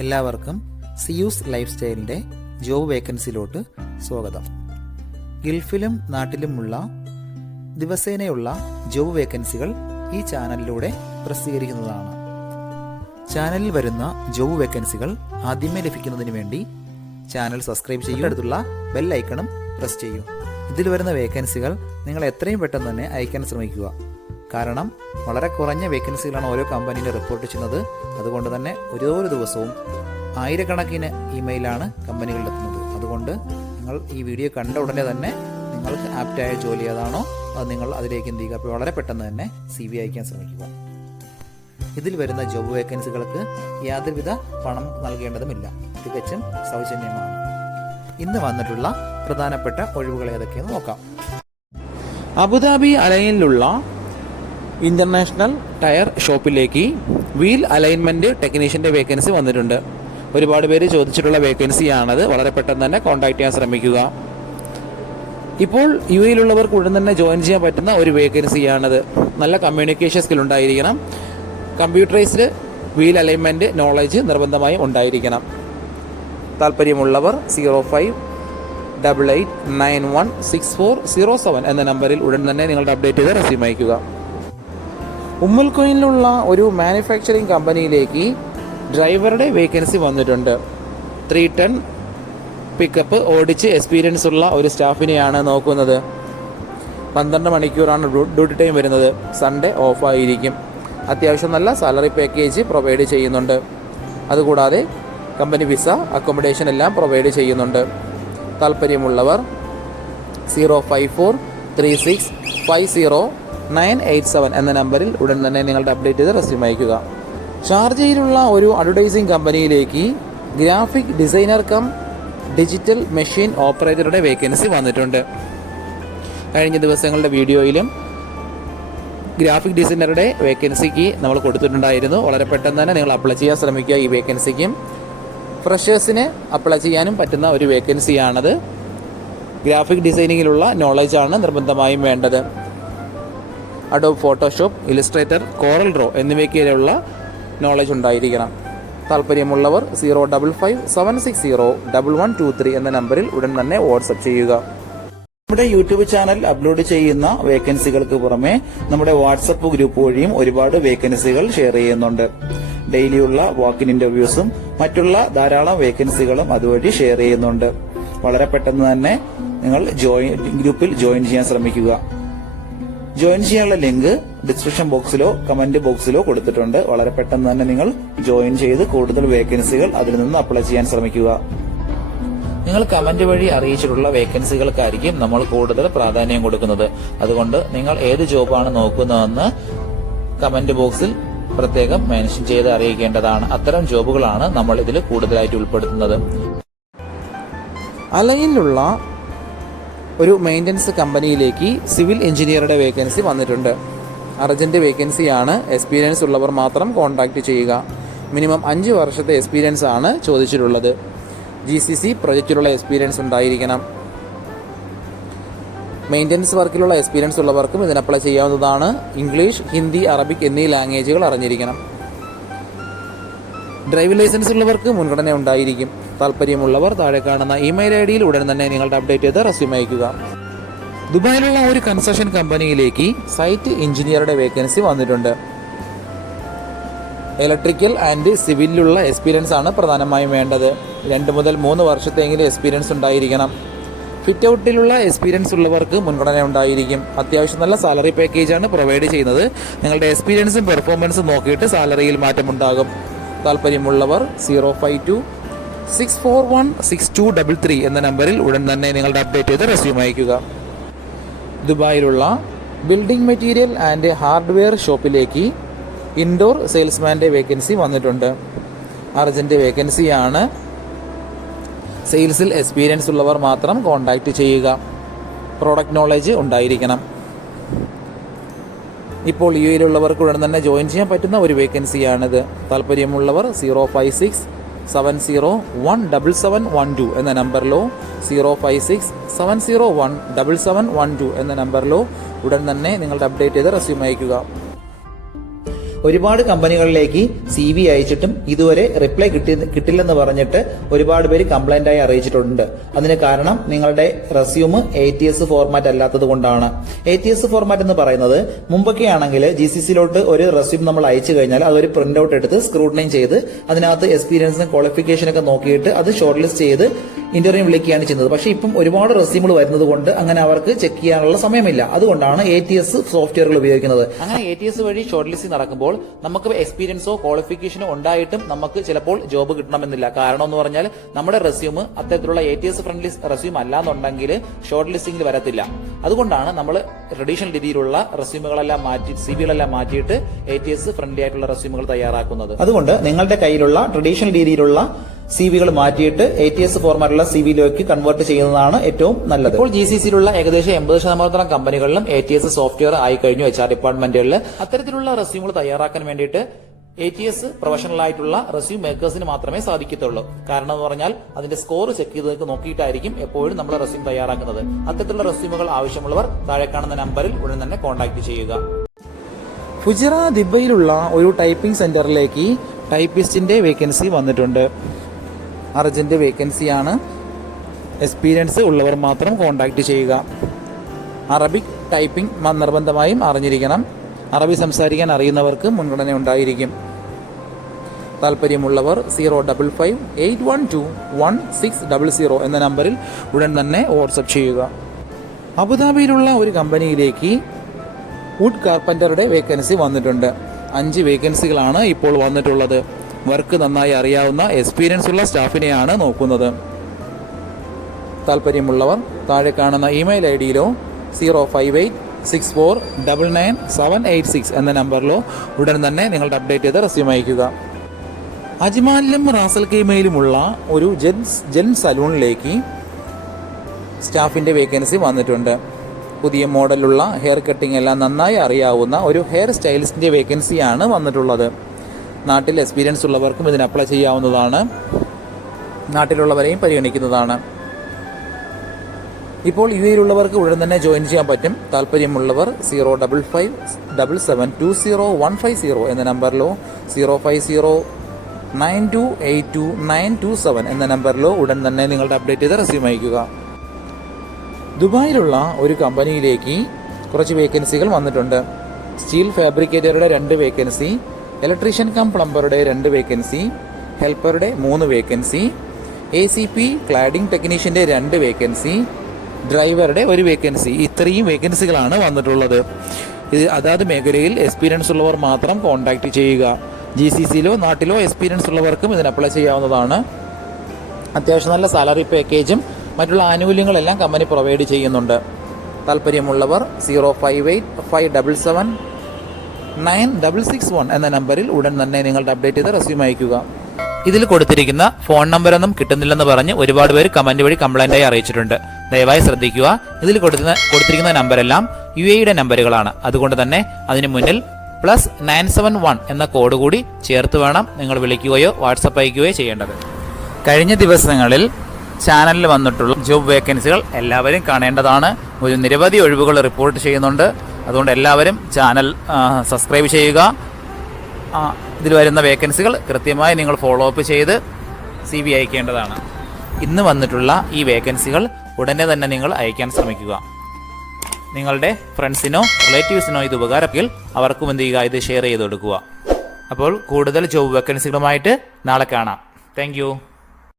എല്ലാവർക്കും Zeus life സ്റ്റൈലിൻ്റെ job വേക്കൻസിയിലോട്ട് സ്വാഗതം. ഗൾഫിലും നാട്ടിലുമുള്ള ദിവസേനയുള്ള job വേക്കൻസികൾ ഈ ചാനലിലൂടെ പ്രസിദ്ധീകരിക്കുന്നതാണ്. ചാനലിൽ വരുന്ന ജോബ് വേക്കൻസികൾ ആദ്യമേ ലഭിക്കുന്നതിന് വേണ്ടി ചാനൽ സബ്സ്ക്രൈബ് ചെയ്യുക, അടുത്തുള്ള ബെൽ ഐക്കണും പ്രസ് ചെയ്യൂ. ഇതിൽ വരുന്ന വേക്കൻസികൾ നിങ്ങൾ എത്രയും പെട്ടെന്ന് തന്നെ അയക്കാൻ ശ്രമിക്കുക. കാരണം വളരെ കുറഞ്ഞ വേക്കൻസികളാണ് ഓരോ കമ്പനിയിൽ റിപ്പോർട്ട് ചെയ്യുന്നത്. അതുകൊണ്ട് തന്നെ ഓരോ ദിവസവും ആയിരക്കണക്കിന് ഇമെയിലാണ് കമ്പനികളിലെത്തുന്നത്. അതുകൊണ്ട് നിങ്ങൾ ഈ വീഡിയോ കണ്ട ഉടനെ തന്നെ നിങ്ങൾക്ക് ആപ്റ്റായ ജോലി ഏതാണോ അത് നിങ്ങൾ അതിലേക്ക് എന്ത് ചെയ്യുക, അപ്പോൾ വളരെ പെട്ടെന്ന് തന്നെ CV അയക്കാൻ ശ്രമിക്കുക. ഇതിൽ വരുന്ന ജോബ് വേക്കൻസികൾക്ക് യാതൊരുവിധ പണം നൽകേണ്ടതുമില്ല, തികച്ചും സൗജന്യമാണ്. ഇന്ന് വന്നിട്ടുള്ള പ്രധാനപ്പെട്ട ഒഴിവുകൾ ഏതൊക്കെയെന്ന് നോക്കാം. അബുദാബി അലൈനിലുള്ള ഇന്റർനാഷണൽ ടയർ ഷോപ്പിലേക്ക് വീൽ അലൈൻമെന്റ് ടെക്നീഷ്യന്റെ വേക്കൻസി വന്നിട്ടുണ്ട്. ഒരുപാട് പേര് ചോദിച്ചിട്ടുള്ള വേക്കൻസിയാണത്. വളരെ പെട്ടെന്ന് തന്നെ കോൺടാക്ട് ചെയ്യാൻ ശ്രമിക്കുക. ഇപ്പോൾ UAE-യിലുള്ളവർക്ക് ഉടൻ തന്നെ ജോയിൻ ചെയ്യാൻ പറ്റുന്ന ഒരു വേക്കൻസിയാണത്. നല്ല കമ്മ്യൂണിക്കേഷൻ സ്കിൽ ഉണ്ടായിരിക്കണം. കമ്പ്യൂട്ടറൈസ്ഡ് വീൽ അലൈൻമെന്റ് നോളജ് നിർബന്ധമായും ഉണ്ടായിരിക്കണം. താല്പര്യമുള്ളവർ 0588916407 എന്ന നമ്പറിൽ ഉടൻ തന്നെ നിങ്ങളുടെ അപ്ഡേറ്റ് ചെയ്ത് റെസ്യൂം അയക്കുക. ഉമ്മുൽ ഖുവൈനിലുള്ള ഒരു മാനുഫാക്ചറിംഗ് കമ്പനിയിലേക്ക് ഡ്രൈവറുടെ വേക്കൻസി വന്നിട്ടുണ്ട്. 3 ടൺ പിക്കപ്പ് ഓടിച്ച് എക്സ്പീരിയൻസ് ഉള്ള ഒരു സ്റ്റാഫിനെയാണ് നോക്കുന്നത്. 12 മണിക്കൂറാണ് ഡ്യൂട്ടി ടൈം വരുന്നത്. സൺഡേ ഓഫായിരിക്കും. അത്യാവശ്യം നല്ല സാലറി പാക്കേജ് പ്രൊവൈഡ് ചെയ്യുന്നുണ്ട്. അതുകൂടാതെ കമ്പനി വിസ, അക്കോമഡേഷൻ എല്ലാം പ്രൊവൈഡ് ചെയ്യുന്നുണ്ട്. താല്പര്യമുള്ളവർ 0543650987 എന്ന നമ്പറിൽ ഉടൻ തന്നെ നിങ്ങളുടെ അപ്ഡേറ്റ് ചെയ്ത് റെസ്യൂം അയക്കുക. ഷാർജയിലുള്ള ഒരു അഡ്വർടൈസിംഗ് കമ്പനിയിലേക്ക് graphic designer cum digital machine ഓപ്പറേറ്ററുടെ വേക്കൻസി വന്നിട്ടുണ്ട്. കഴിഞ്ഞ ദിവസങ്ങളുടെ വീഡിയോയിലും ഗ്രാഫിക് ഡിസൈനറുടെ വേക്കൻസിക്ക് നമ്മൾ കൊടുത്തിട്ടുണ്ടായിരുന്നു. വളരെ പെട്ടെന്ന് തന്നെ നിങ്ങൾ അപ്ലൈ ചെയ്യാൻ ശ്രമിക്കുക. ഈ വേക്കൻസിക്കും ഫ്രഷേഴ്സിന് അപ്ലൈ ചെയ്യാനും പറ്റുന്ന ഒരു വേക്കൻസിയാണത്. ഗ്രാഫിക് ഡിസൈനിങ്ങിലുള്ള നോളജാണ് നിർബന്ധമായും വേണ്ടത്. Adobe Photoshop, illustrator, Corel draw എന്നിവയ്ക്കുള്ള നോളജ് ഉണ്ടായിരിക്കണം. താല്പര്യമുള്ളവർ 0557601123 എന്ന നമ്പറിൽ ഉടൻ തന്നെ വാട്സപ്പ് ചെയ്യുക. നമ്മുടെ യൂട്യൂബ് ചാനൽ അപ്ലോഡ് ചെയ്യുന്ന വേക്കൻസികൾക്ക് പുറമെ നമ്മുടെ വാട്സപ്പ് ഗ്രൂപ്പ് വഴിയും ഒരുപാട് വേക്കൻസികൾ ഷെയർ ചെയ്യുന്നുണ്ട്. ഡെയിലിയുള്ള വാക്കിൻ ഇന്റർവ്യൂസും മറ്റുള്ള ധാരാളം വേക്കൻസികളും അതുവഴി ഷെയർ ചെയ്യുന്നുണ്ട്. വളരെ പെട്ടെന്ന് തന്നെ നിങ്ങൾ ഗ്രൂപ്പിൽ ജോയിൻ ചെയ്യാൻ ശ്രമിക്കുക. ജോയിൻ ചെയ്യാനുള്ള ലിങ്ക് ഡിസ്ക്രിപ്ഷൻ ബോക്സിലോ കമന്റ് ബോക്സിലോ കൊടുത്തിട്ടുണ്ട്. വളരെ പെട്ടെന്ന് തന്നെ നിങ്ങൾ ജോയിൻ ചെയ്ത് കൂടുതൽ വേക്കൻസികൾ അതിൽ നിന്ന് അപ്ലൈ ചെയ്യാൻ ശ്രമിക്കുക. നിങ്ങൾ കമന്റ് വഴി അറിയിച്ചിട്ടുള്ള വേക്കൻസികൾക്കായിരിക്കും നമ്മൾ കൂടുതൽ പ്രാധാന്യം കൊടുക്കുന്നത്. അതുകൊണ്ട് നിങ്ങൾ ഏത് ജോബാണ് നോക്കുന്നതെന്ന് കമന്റ് ബോക്സിൽ പ്രത്യേകം മെൻഷൻ ചെയ്ത് അറിയിക്കേണ്ടതാണ്. അത്തരം ജോബുകളാണ് നമ്മൾ ഇതിൽ കൂടുതലായിട്ട് ഉൾപ്പെടുത്തുന്നത്. അലൈനിലുള്ള ഒരു മെയിൻ്റനൻസ് കമ്പനിയിലേക്ക് സിവിൽ എഞ്ചിനീയറുടെ വേക്കൻസി വന്നിട്ടുണ്ട്. അർജന്റ് വേക്കൻസിയാണ്. എക്സ്പീരിയൻസ് ഉള്ളവർ മാത്രം കോൺടാക്ട് ചെയ്യുക. മിനിമം 5 വർഷത്തെ എക്സ്പീരിയൻസ് ആണ് ചോദിച്ചിട്ടുള്ളത്. GCC പ്രൊജക്റ്റിലുള്ള എക്സ്പീരിയൻസ് ഉണ്ടായിരിക്കണം. മെയിൻ്റനൻസ് വർക്കിലുള്ള എക്സ്പീരിയൻസ് ഉള്ളവർക്കും ഇതിന് അപ്ലൈ ചെയ്യാവുന്നതാണ്. ഇംഗ്ലീഷ്, ഹിന്ദി, അറബിക് എന്നീ ലാംഗ്വേജുകൾ അറിഞ്ഞിരിക്കണം. ഡ്രൈവിംഗ് ലൈസൻസ് ഉള്ളവർക്ക് മുൻഗണന ഉണ്ടായിരിക്കും. താല്പര്യമുള്ളവർ താഴെ കാണുന്ന ഇമെയിൽ ID ഉടൻ തന്നെ നിങ്ങളുടെ അപ്ഡേറ്റ് ചെയ്ത് റെസ്യൂം അയക്കുക. ദുബായിലുള്ള ഒരു കൺസ്ട്രക്ഷൻ കമ്പനിയിലേക്ക് സൈറ്റ് എഞ്ചിനീയറുടെ വേക്കൻസി വന്നിട്ടുണ്ട്. ഇലക്ട്രിക്കൽ ആൻഡ് സിവിലിലുള്ള എക്സ്പീരിയൻസ് ആണ് പ്രധാനമായും വേണ്ടത്. 2 മുതൽ 3 വർഷത്തെങ്കിലും എക്സ്പീരിയൻസ് ഉണ്ടായിരിക്കണം. ഫിറ്റ് ഔട്ടിലുള്ള എക്സ്പീരിയൻസ് ഉള്ളവർക്ക് മുൻഗണന ഉണ്ടായിരിക്കും. അത്യാവശ്യം നല്ല സാലറി പാക്കേജാണ് പ്രൊവൈഡ് ചെയ്യുന്നത്. നിങ്ങളുടെ എക്സ്പീരിയൻസും പെർഫോമൻസും നോക്കിയിട്ട് സാലറിയിൽ മാറ്റമുണ്ടാകും. താല്പര്യമുള്ളവർ 0526416233 എന്ന നമ്പറിൽ ഉടൻ തന്നെ നിങ്ങളുടെ അപ്ഡേറ്റ് ചെയ്ത് റെസ്യൂം അയക്കുക. ദുബായിലുള്ള ബിൽഡിംഗ് മെറ്റീരിയൽ ആൻഡ് ഹാർഡ്വെയർ ഷോപ്പിലേക്ക് ഇൻഡോർ സെയിൽസ്മാൻ്റെ വേക്കൻസി വന്നിട്ടുണ്ട്. അർജന്റ് വേക്കൻസിയാണ്. സെയിൽസിൽ എക്സ്പീരിയൻസ് ഉള്ളവർ മാത്രം കോൺടാക്ട് ചെയ്യുക. പ്രോഡക്റ്റ് നോളജ് ഉണ്ടായിരിക്കണം. ഇപ്പോൾ UAE-യിലുള്ളവർക്ക് ഉടൻ തന്നെ ജോയിൻ ചെയ്യാൻ പറ്റുന്ന ഒരു വേക്കൻസിയാണിത്. താല്പര്യമുള്ളവർ 0567017712 എന്ന നമ്പറിലോ 0567017712 എന്ന നമ്പറിലോ ഉടൻ തന്നെ നിങ്ങളുടെ അപ്ഡേറ്റ് ചെയ്ത് റെസ്യൂം അയക്കുക. ഒരുപാട് കമ്പനികളിലേക്ക് CV അയച്ചിട്ടും ഇതുവരെ റിപ്ലൈ കിട്ടില്ലെന്ന് പറഞ്ഞിട്ട് ഒരുപാട് പേര് കംപ്ലൈന്റ് ആയി അറിയിച്ചിട്ടുണ്ട്. അതിന് കാരണം നിങ്ങളുടെ റെസ്യൂം ATS ഫോർമാറ്റ് അല്ലാത്തത് കൊണ്ടാണ്. ATS ഫോർമാറ്റ് എന്ന് പറയുന്നത് മുമ്പൊക്കെ ആണെങ്കിൽ GCCയിലോട്ട് ഒരു റെസ്യൂം നമ്മൾ അയച്ചു കഴിഞ്ഞാൽ അതൊരു പ്രിന്റ് ഔട്ട് എടുത്ത് സ്ക്രൂട്ടനൈൻ ചെയ്ത് അതിനകത്ത് എക്സ്പീരിയൻസും ക്വാളിഫിക്കേഷനൊക്കെ നോക്കിയിട്ട് അത് ഷോർട്ട് ലിസ്റ്റ് ചെയ്ത് ഇന്റർവ്യൂ വിളിക്കുകയാണ് ചെയ്യുന്നത്. പക്ഷേ ഇപ്പം ഒരുപാട് റെസ്യൂമുകൾ വരുന്നത് കൊണ്ട് അങ്ങനെ അവർക്ക് ചെക്ക് ചെയ്യാനുള്ള സമയമില്ല. അതുകൊണ്ടാണ് ATS സോഫ്റ്റ്വെയറുകൾ ഉപയോഗിക്കുന്നത്. അങ്ങനെ ATS വഴി ഷോർട്ട് ലിസ്റ്റിംഗ് നടക്കുമ്പോൾ നമുക്ക് എക്സ്പീരിയൻസോ ക്വാളിഫിക്കേഷനോ ഉണ്ടായിട്ടും നമുക്ക് ചിലപ്പോൾ ജോബ് കിട്ടണമെന്നില്ല. കാരണം എന്ന് പറഞ്ഞാൽ നമ്മുടെ റെസ്യൂം അത്തരത്തിലുള്ള ATS ഫ്രണ്ട്ലി റെസ്യൂം അല്ലാന്നുണ്ടെങ്കിൽ ഷോർട്ട് ലിസ്റ്റിംഗിൽ വരത്തില്ല. അതുകൊണ്ടാണ് നമ്മൾ ട്രഡീഷണൽ രീതിയിലുള്ള റെസ്യൂമുകളെല്ലാം മാറ്റി CVകളെല്ലാം മാറ്റിയിട്ട് ATS ഫ്രണ്ട്ലി ആയിട്ടുള്ള റെസ്യൂമുകൾ തയ്യാറാക്കുന്നത്. അതുകൊണ്ട് നിങ്ങളുടെ കയ്യിലുള്ള ട്രഡീഷണൽ രീതിയിലുള്ള CVകൾ മാറ്റിയിട്ട് ATS ഫോർമാറ്റുള്ള CVയിലേക്ക് കൺവേർട്ട് ചെയ്യുന്നതാണ് ഏറ്റവും നല്ലത്. ഇപ്പോൾ GCCയിലുള്ള ഏകദേശം 80% കമ്പനികളിലും ATS സോഫ്റ്റ്വെയർ ആയി കഴിഞ്ഞു. HR ഡിപ്പാർട്ട്മെന്റുകളിൽ അത്തരത്തിലുള്ള റെസ്യൂമുകൾ തയ്യാറാക്കാൻ വേണ്ടിയിട്ട് ATS പ്രൊഫഷണൽ ആയിട്ടുള്ള റെസ്യൂം മേക്കേഴ്സിന് മാത്രമേ സാധിക്കത്തുള്ളൂ. കാരണം എന്ന് പറഞ്ഞാൽ അതിന്റെ സ്കോർ ചെക്ക് ചെയ്ത് നോക്കിയിട്ടായിരിക്കും എപ്പോഴും നമ്മൾ റെസ്യൂം തയ്യാറാക്കുന്നത്. അത്തരത്തിലുള്ള റെസ്യൂമുകൾ ആവശ്യമുള്ളവർ താഴെ കാണുന്ന നമ്പറിൽ ഉടൻ തന്നെ കോൺടാക്ട് ചെയ്യുക. ഫുജിറ ദിബയിലുള്ള ഒരു ടൈപ്പിംഗ് സെന്ററിലേക്ക് ടൈപ്പിസ്റ്റിന്റെ വേക്കൻസി വന്നിട്ടുണ്ട്. അർജന്റ് വേക്കൻസിയാണ്. എക്സ്പീരിയൻസ് ഉള്ളവർ മാത്രം കോൺടാക്ട് ചെയ്യുക. അറബിക് ടൈപ്പിംഗ് നിർബന്ധമായും അറിഞ്ഞിരിക്കണം. അറബി സംസാരിക്കാൻ അറിയുന്നവർക്ക് മുൻഗണന ഉണ്ടായിരിക്കും. താല്പര്യമുള്ളവർ 055-812-1600 എന്ന നമ്പറിൽ ഉടൻ തന്നെ വാട്സപ്പ് ചെയ്യുക. അബുദാബിയിലുള്ള ഒരു കമ്പനിയിലേക്ക് വുഡ് കാർപ്പന്ററുടെ വേക്കൻസി വന്നിട്ടുണ്ട്. 5 വേക്കൻസികളാണ് ഇപ്പോൾ വന്നിട്ടുള്ളത്. വർക്ക് നന്നായി അറിയാവുന്ന എക്സ്പീരിയൻസ് ഉള്ള സ്റ്റാഫിനെയാണ് നോക്കുന്നത്. താല്പര്യമുള്ളവർ താഴെ കാണുന്ന ഇമെയിൽ IDയിലോ 05864999786 എന്ന നമ്പറിലോ ഉടൻ തന്നെ നിങ്ങളുടെ അപ്ഡേറ്റ് ചെയ്ത് റെസ്യൂം അയക്കുക. അജ്മാനിലും റാസൽ കൈമയിലുമുള്ള ഒരു ജെൻ സലൂണിലേക്ക് സ്റ്റാഫിന്റെ വേക്കൻസി വന്നിട്ടുണ്ട്. പുതിയ മോഡലുള്ള ഹെയർ കട്ടിംഗ് എല്ലാം നന്നായി അറിയാവുന്ന ഒരു ഹെയർ സ്റ്റൈലിസ്റ്റിന്റെ വേക്കൻസിയാണ് വന്നിട്ടുള്ളത്. നാട്ടിൽ എക്സ്പീരിയൻസ് ഉള്ളവർക്കും ഇതിന് അപ്ലൈ ചെയ്യാവുന്നതാണ്. നാട്ടിലുള്ളവരെയും പരിഗണിക്കുന്നതാണ്. ഇപ്പോൾ UAEയിലുള്ളവർക്ക് ഉടൻ തന്നെ ജോയിൻ ചെയ്യാൻ പറ്റും. താല്പര്യമുള്ളവർ 055-772-0150 എന്ന നമ്പറിലോ 050-9282-927 എന്ന നമ്പറിലോ ഉടൻ തന്നെ നിങ്ങളുടെ അപ്ഡേറ്റ് ചെയ്ത് റെസ്യൂം അയക്കുക. ദുബായിലുള്ള ഒരു കമ്പനിയിലേക്ക് കുറച്ച് വേക്കൻസികൾ വന്നിട്ടുണ്ട്. സ്റ്റീൽ ഫാബ്രിക്കേറ്ററുടെ 2 വേക്കൻസി, ഇലക്ട്രീഷ്യൻ കം പ്ലംബറുടെ 2 വേക്കൻസി, ഹെൽപ്പറുടെ 3 വേക്കൻസി, ACP ക്ലാഡിംഗ് ടെക്നീഷ്യന്റെ 2 വേക്കൻസി, ഡ്രൈവറുടെ 1 വേക്കൻസി. ഇത്രയും വേക്കൻസികളാണ് വന്നിട്ടുള്ളത്. ഇത് അതാത് മേഖലയിൽ എക്സ്പീരിയൻസ് ഉള്ളവർ മാത്രം കോൺടാക്ട് ചെയ്യുക. GCCയിലോ നാട്ടിലോ എക്സ്പീരിയൻസ് ഉള്ളവർക്കും ഇതിന് അപ്ലൈ ചെയ്യാവുന്നതാണ്. അത്യാവശ്യം നല്ല സാലറി പാക്കേജും മറ്റുള്ള ആനുകൂല്യങ്ങളെല്ലാം കമ്പനി പ്രൊവൈഡ് ചെയ്യുന്നുണ്ട്. താല്പര്യമുള്ളവർ 058-577-9661 എന്ന നമ്പറിൽ ഉടൻ തന്നെ നിങ്ങളുടെ അപ്ഡേറ്റ് ചെയ്ത് റെസ്യൂം അയക്കുക. ഇതിൽ കൊടുത്തിരിക്കുന്ന ഫോൺ നമ്പറൊന്നും കിട്ടുന്നില്ലെന്ന് പറഞ്ഞ് ഒരുപാട് പേര് കമന്റ് വഴി കംപ്ലൈന്റായി അറിയിച്ചിട്ടുണ്ട്. ദയവായി ശ്രദ്ധിക്കുക. ഇതിൽ കൊടുത്തിരിക്കുന്ന നമ്പരെല്ലാം UAEയുടെ നമ്പറുകളാണ്. അതുകൊണ്ട് തന്നെ അതിന് മുന്നിൽ +971 എന്ന കോഡ് കൂടി ചേർത്ത് വേണം നിങ്ങൾ വിളിക്കുകയോ വാട്സപ്പ് അയക്കുകയോ ചെയ്യേണ്ടത്. കഴിഞ്ഞ ദിവസങ്ങളിൽ ചാനലിൽ വന്നിട്ടുള്ള ജോബ് വേക്കൻസികൾ എല്ലാവരും കാണേണ്ടതാണ്. ഒരു നിരവധി ഒഴിവുകൾ റിപ്പോർട്ട് ചെയ്യുന്നുണ്ട്. അതുകൊണ്ട് എല്ലാവരും ചാനൽ സബ്സ്ക്രൈബ് ചെയ്യുക. ഇതിൽ വരുന്ന വേക്കൻസികൾ കൃത്യമായി നിങ്ങൾ ഫോളോ അപ്പ് ചെയ്ത് CV അയക്കേണ്ടതാണ്. ഇന്ന് വന്നിട്ടുള്ള ഈ വേക്കൻസികൾ ഉടനെ തന്നെ നിങ്ങൾ അയക്കാൻ ശ്രമിക്കുക. നിങ്ങളുടെ ഫ്രണ്ട്സിനോ റിലേറ്റീവ്സിനോ ഇത് ഉപകാരമെങ്കിൽ അവർക്കും എന്ത് ചെയ്യുക, ഇത് ഷെയർ ചെയ്ത് കൊടുക്കുക. അപ്പോൾ കൂടുതൽ ജോബ് വേക്കൻസികളുമായിട്ട് നാളെ കാണാം. താങ്ക്